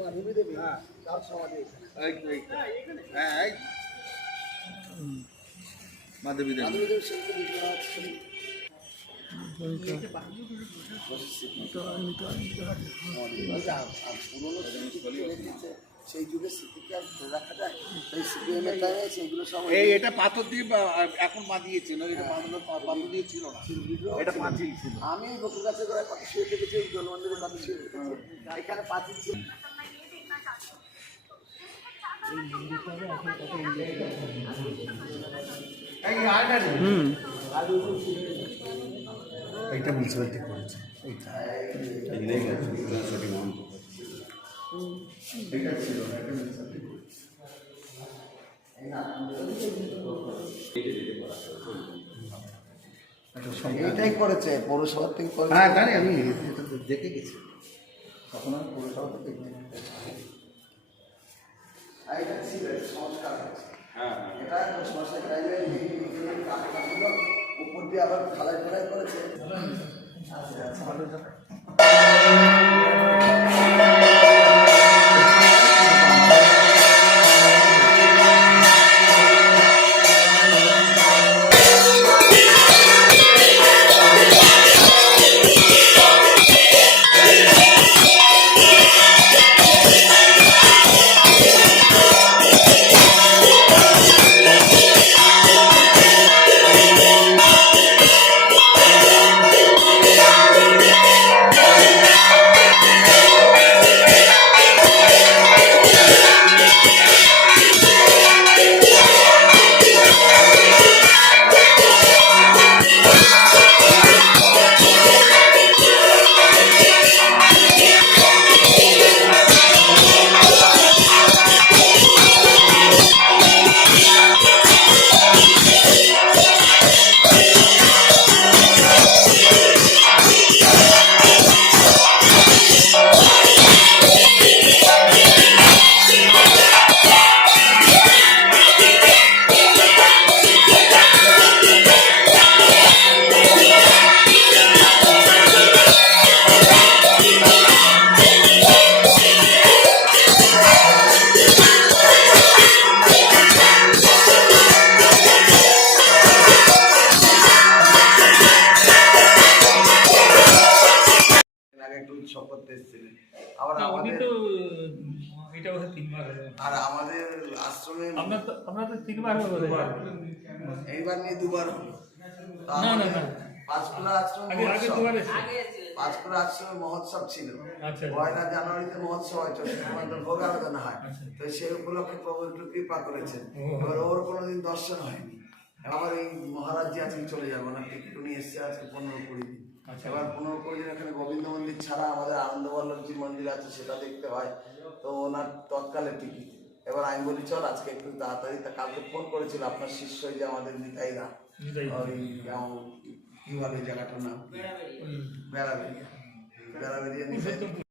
মাধবী দেবী তার সমাধি মাধবী দেবী শিল্পী বিশ্বনাথ পুরোনো সেই যুগের স্মৃতিকে আর ধরে রাখা যায়। সেই সিপিএমের টাইমে সেইগুলো সব এটা পাথর দিয়ে এখন মাদিয়েছে না, এটা পাথর দিয়ে ছিল না, এটা পাঁচিল ছিল। আমি বকুল গাছের গোড়ায় পাখি শুয়ে দেখেছি, জল মন্দিরের পাখি শুয়ে দেখেছি, এখানে পাখি ছিল। এইটা মিউনিসিপ্যালিটি করেছে, এইটা ছিল না, এটা মিউনিসিপ্যালিটি করেছে। এইটাই করেছে পৌরসভা থেকে। হ্যাঁ জানি, আমি দেখে গেছি তখন, আমি পৌরসভা থেকে উপর দিয়ে আবার খালাই ফেলাই করেছে। আর আমাদের আশ্রমে এইবার নিয়ে দুবার হলো। পাঁচকুড়া আশ্রমে মহোৎসব ছিল, 1 জানুয়ারিতে মহোৎসব হয়, ভোগ আরাধনা হয়। তো সেই উপলক্ষে প্রভু একটু কৃপা করেছেন। এবার ওর কোনোদিন দর্শন হয়নি। আবার এই মহারাজ জি আজকে চলে যাবো না, টিকিট নিয়ে এসছে আজকে 15-20 দিন। এবার 15-20 দিন এখানে গোবিন্দ মন্দির ছাড়া আমাদের আনন্দবল্লভজি মন্দির আছে, সেটা দেখতে হয়। তো ওনার তৎকালে টিকিট। এবার আমি বলি চল আজকে একটু তাড়াতাড়ি। তা কালকে ফোন করেছিল আপনার শিষ্য যে আমাদের নিতাইরা, ওই কি বলে জায়গাটার নাম, বেড়াবেড়িয়া নিতাই।